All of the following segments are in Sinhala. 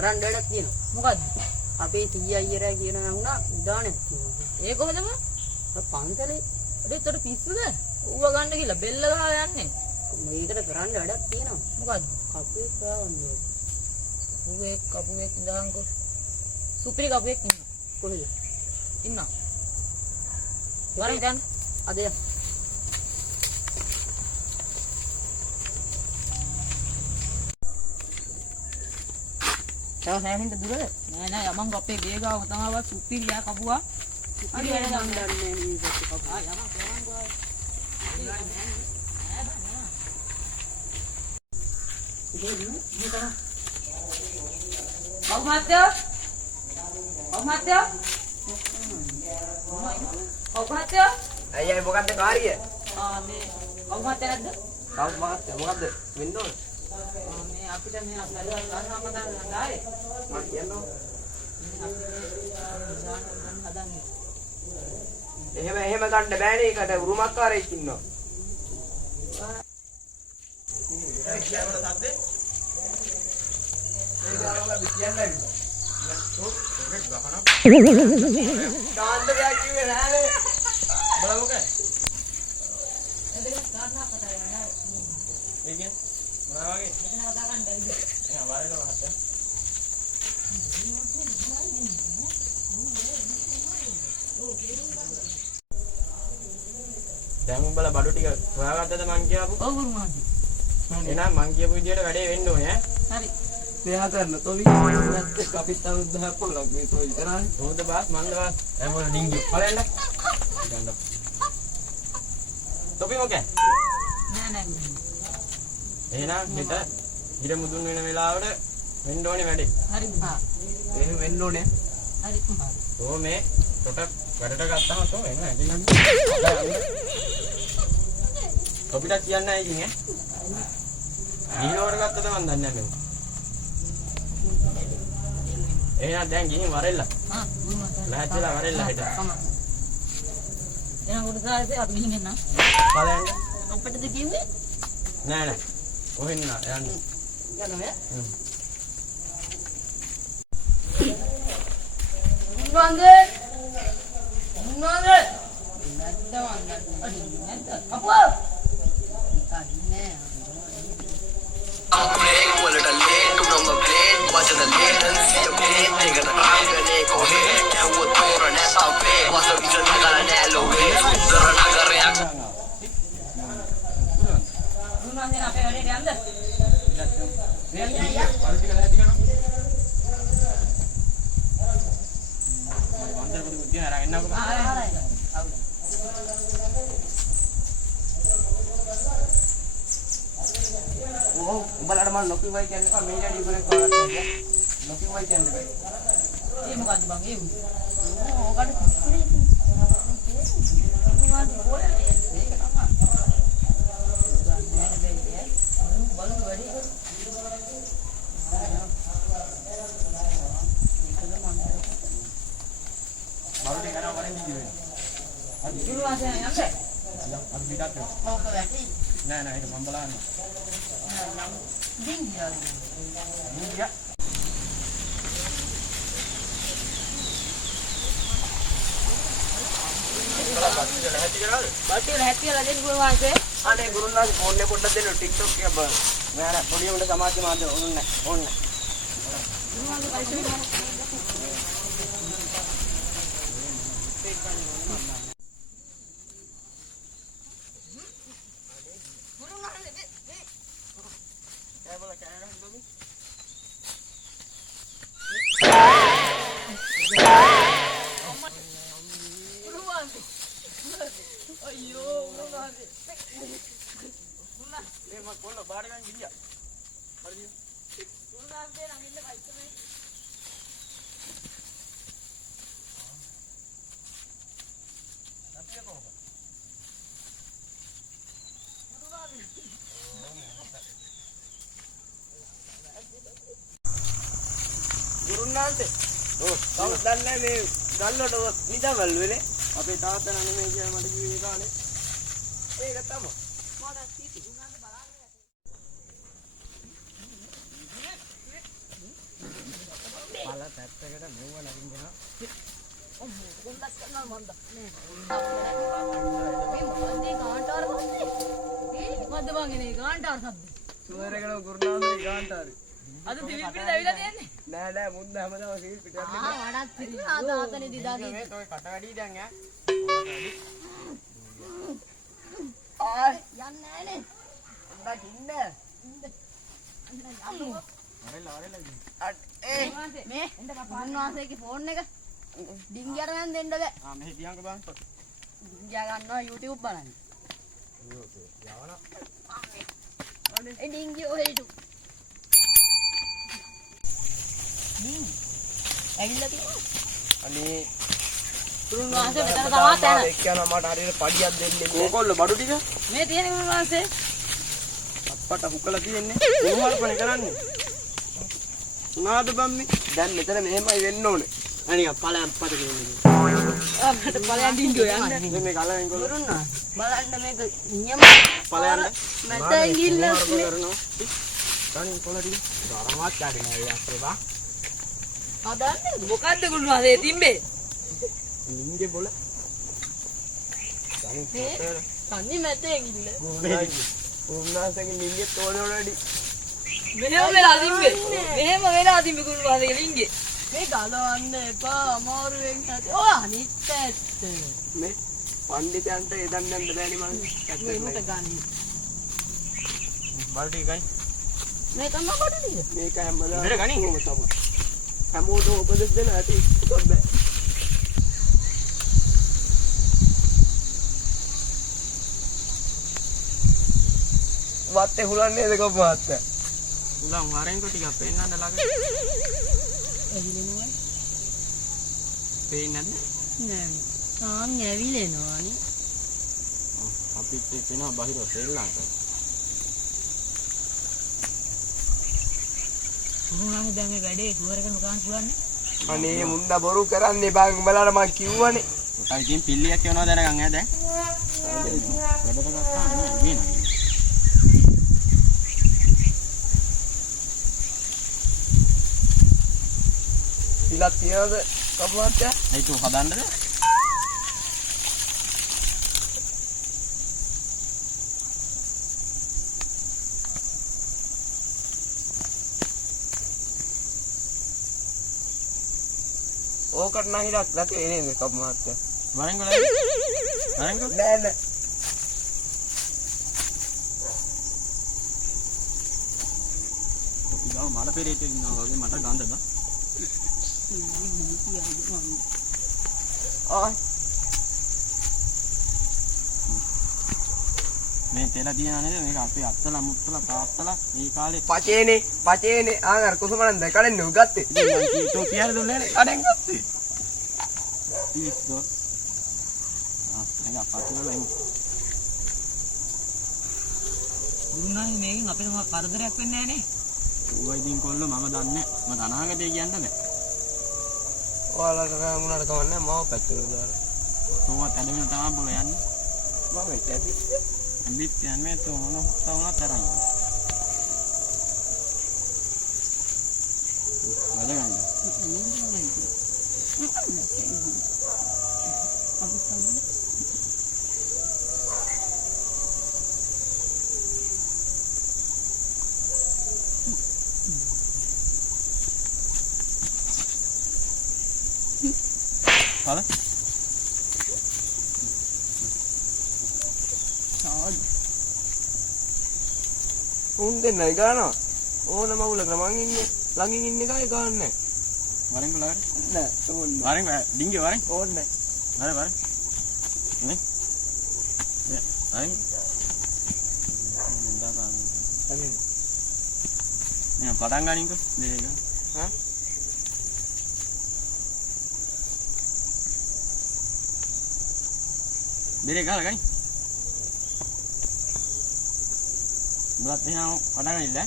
කරන්න වැඩක් තියෙනවා. මොකද්ද? අපේ සීයා අයියරා කියන වුණා දානයක් තියෙනවා. ඒ කොහොමද මම? පන්සලේ ඒතර පිස්සුද? ඌව ගන්න ගිහලා බෙල්ල ගහලා යන්නේ. මේකට කරන්න වැඩක් තියෙනවා. මොකද්ද? කපුවේ හොයාගන්න ඕනේ. කපුවෙක් ඉඳහන්කෝ. සුපිරි කපුවෙක් ඉන්නවා. කොහෙද? ඉන්නවා. වරෙන් දැන් අද තව සෑහෙන්න දුරද? නෑ යමන් අපේ ගේ ගාව තමයි සුපිරි යා කපුවා. හරි වැඩ ගන්න දන්නේ නෑ මේ කපුවා. යමන් ගෝ. ඔව්මාත්‍ය අයියා මොකද්ද කාරිය? මේ ඔව්මාත්‍ය නැද්ද? කවුද මොකද්ද වෙන්න ඕන? මේ අපිට මේ අපලල් ගන්නවා මතක් දායේ. මම කියනවා. එහෙම ගන්න බෑනේ ඒකට උරුමකාරයෙක් ඉන්නවා. ඒ කියවල සද්දේ ඒ ගාවල විද්‍යාවෙන් දාන්න දෙයක් කිව්වේ නෑනේ. බලමුක. එතන ගන්නවා කතා කරනවා. ඒ කියන්නේ මොනවා වගේ? මෙතන කතා කරන්න බැරිද? එහෙනම් වාරේල මහත්තයා. දැන් උඹලා බඩු ටික හොයාගත්තද මං කියපු? ඔව් ගුරුමාන්ති. එහෙනම් මං කියපු විදියට වැඩේ වෙන්න ඕනේ ඈ. හරි. මෙයා කරන තොවි නැත්නම් අපිත් අවුරුද්දක් පොලක් මේ තොවි කරන්නේ. කොහොමද බාස් මන්ද බාස්? දැන් මොන ඩිංගි බලන්න. ගන්න. තොපි මොකද? නෑ. එහෙනම් හෙට ඉර මුදුන් වෙන වෙලාවට වෙන්න ඕනේ වැඩේ. හරි. එහෙම වෙන්න ඕනේ. හරි. ඕ මේ කොට වැඩට ගත්තාම තෝ එන්න ඇදිලන්න. තොපිට කියන්න නැහැ ඉතින් ඈ. ගිහිනවට ගත්තද මන් දන්නේ නැහැ මම. එහෙනම් දැන් ගිහින් වරෙල්ල. ගුරුමාන්ති. ලෑස්තිලා වරෙල්ල හෙට. එහෙනම් ගුරුසාරසේ අපි ගිහින් එන්න. බලන්න. අපිටද කිව්වේ? නෑ. කොහෙන්ද යන්නේ? යනවා. ගුරුමාන්ති. අපෝ. ගුරුමාන්ති අපේ වැඩේට යන්න. උඹලට මම නොකි වයි කියන්නේ මේ ජඩි ඉවරේ කරලා නොකි වයි කියන්නේ. ඒ මොකද්ද බං ඒ උන්? ඕකට පිස්සුනේ. මොනවද පොරේ මේක තමයි. නෑ බෑ. බලු වැඩි. බරුටි කරා වරෙන් දිවි. ගුරුවාසේ යන්නේ. අද පිටත්. ඕක වැටි. නෑ ඒක මම බලන්න. දින්ගියා. දින්ගියා. බට්ටිය හැටියලා දෙන්න ගුරුවාසේ. අනේ ගුරුනාගේ ෆෝන් එක පොඩ්ඩක් දෙන්න TikTok එක බල. මම පොඩි උන්ට සමාජ මාධ්‍ය ඕන්නේ. ගුරුවාසේ පරිස්සමෙන් ගුරුනාන්ට කවුද දන්නේ මේ ගල්වල නිදාගල් වෙලේ අපේ තාත්තා නෙමෙයි කියලා මට කිව්වේ කාලේ ඒක තමයි මට සීතු ගුරුනාන්ට බලන්න එකට මෙව නගින්නවා. කොන්දක් කරනවා මන්ද. මේ මොකද ගාන්ටාර මොකද? මොකද බංගනේ ගාන්ටාර සද්ද. සුවරේකල ගුරුනාන්සේ ගාන්ටාරි. අද දිවිල් පිට ඇවිල්ලා තියන්නේ. නෑ මුන්ද හැමදාම සිවිල් පිටක් නේ. වඩාත් පිට ආතනේ දිදාදී. මේ ඔය කට වැඩි දැන් ඈ. යන්නේ නෑනේ. උඹට ඉන්න. මේ උන්වහන්සේගේ ෆෝන් එක ඩිංගියට මම දෙන්න බෑ. මෙහෙ තියන්ක බං. ඩිංගියා ගන්නවා YouTube බලන්න. ඒ ඩිංගි ඔහෙට. ඩිංගි. ඇවිල්ලා තියෙනවා. අනේ උන්වහන්සේ මෙතන තමයි තැන. එක්කන මට හරියට පඩියක් දෙන්නේ. කෝකොල්ල බඩු ටික මේ තියෙන උන්වහන්සේ. අප්පට හුකලා තියෙන්නේ. කොහොමද කරන්නේ? උනාද බම්මි? දැන් මෙතන මෙහෙමයි වෙන්න ඕනේ. අනික ඵලයන් පද කියන්නේ. අපිට ඵලයන් ඩිංගියෝ යන්න. මේ කලෙන් කොල්ල වරුණා බලන්න මේක නියම ඵලයන් මට ගිල්ල කරනවා. කණින් කොල්ල ටික දරමත් කාගෙන යන්නේ බා. හදන්නේ මොකද්ද උන්වහන්සේ තිම්බේ? නිංගේ බොල. තනි මැතේ ගිල්ල. උන්නාසගේ නිංගේ තෝරන වැඩි. මෙහෙම වෙලා තිම්බේ. මෙහෙම වෙලා තිම්බේ උන්වහන්සේගේ ලිංගේ. මේ ගලවන්න එපා අමාරුවෙන් නැති. ඔය අනිත් පැත්ත. මේ පණ්ඩිතයන්ට එදන් යන්න බෑනි මං. මේකට ගන්න. බල්ටි ගයි. මේ තමයි බඩු ටික. මේක හැමදාම මෙතන ගනි කොහොම තමයි. හැමෝටම උපදෙස් දෙන්න ඇති උත්තර බෑ. වත්තේ හුලන්නේ නේද කොහොමද? උලන් වරෙන්කො ටිකක් පෙන්නන්න ළඟ. ඇවිලෙනවා. පේන්නේ නැද්ද? නෑ. තාම ඇවිලෙනවානේ. අපිත් එක්කෙනා බහිර ශ්‍රී ලංකාවේ. මොනවානේ දැන් මේ වැඩේ සුවරකම ගන්න පුළුවන්නේ? අනේ මුන්දා බොරු කරන්නේ බං උඹලාට මං කිව්වනේ. උටයි ඉතින් පිල්ලියක් කියනවා දැනගන් ඈ දැන්. වැඩට ගත්තා නේ ගේනවා. ඉලක් තියනද කපුවත්ය? ඒක හදන්නද? ඕකට නම් ඉලක් නැති නේද කපුවත්ය? වරෙන්ගොල වරෙන්ගොල නෑ නෑ. ඉතින් මල පෙරේට ඉන්නවා වගේ මට ගඳ බා. මේ තෙල තියනා නේද මේක අපේ අත්තලා මුත්තලා තාත්තලා මේ කාලේ පචේනේ ආනර කුසුමනන් දැකලෙන් නුගත්තේ තෝ කියලා දුන්නේ නේ කඩෙන් ගත්තේ ඉස්සෝ මේක අපත්තිවල එමු දුන්නානේ මේකෙන් අපිට මොකක් කරදරයක් වෙන්නේ නැහැ නේ ඌවා ඉතින් කොල්ලෝ මම දන්නේ මට අනාගතේ කියන්න බෑ ඔයාලා මුණට කවන්නේ මාව පැත්තට දාලා තෝවත් ඇදගෙන තමයි බොල යන්නේ මම ඇටි ඇඹිත් යන්නේ තෝ මොන තවුණා තරයි වැඩ ගන්න Fala. උන්දේ නයි ගන්නවා. ඕන මවුල ගමන් ඉන්නේ. ළඟින් ඉන්න එකයි ගන්නෑ. වරෙන් ගලවර. නෑ. ඕන්න. වරෙන් ඩිංගේ වරෙන්. ඕන්නේ. වරෙන්. නේ? වරෙන්. දාපන්. හරි. මම පටන් ගනින්කෝ. මේක. හා? Beri kali kan? Berat ni yang ada kan ini?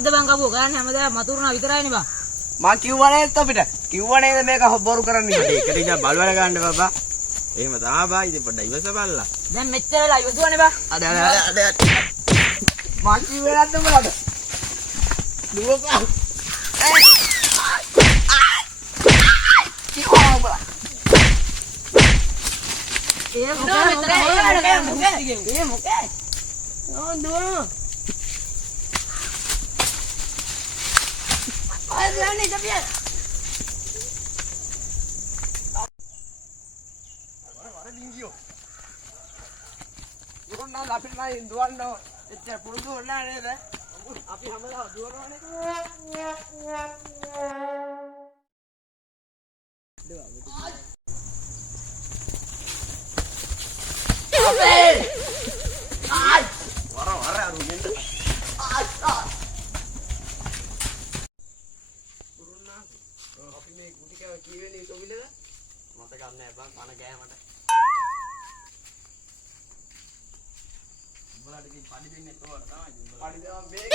මොකද්ද බං කපුව කරන්නේ හැමදාම මතුරුනා විතරයිනේ බං. මං කිව්වා නේද අපිට? කිව්වා නේද මේක බොරු කරන්නේ. ඒකට ඉතින් බලවල ගන්න බබා. එහෙම තමයි බා ඉතින් පොඩ්ඩක් ඉවසපල්ලා. දැන් මෙච්චර වෙලා ඉවසුවනේ බං. අද මං කිව්වේ නැද්ද උඹලට? දුවපන්. ඒ මොකද නෝන්දුවන අය දැන්නේ දෙපිය වර දින්ගියෝ. උරුන්නා අපිට නයි දුවන්න එච්චර පුරුදු වුණා නේද? අපි හැමදාම දුවනවනේ. පඩි දෙන්නේ තෝර තමයි. පඩි දෙනවා මේක.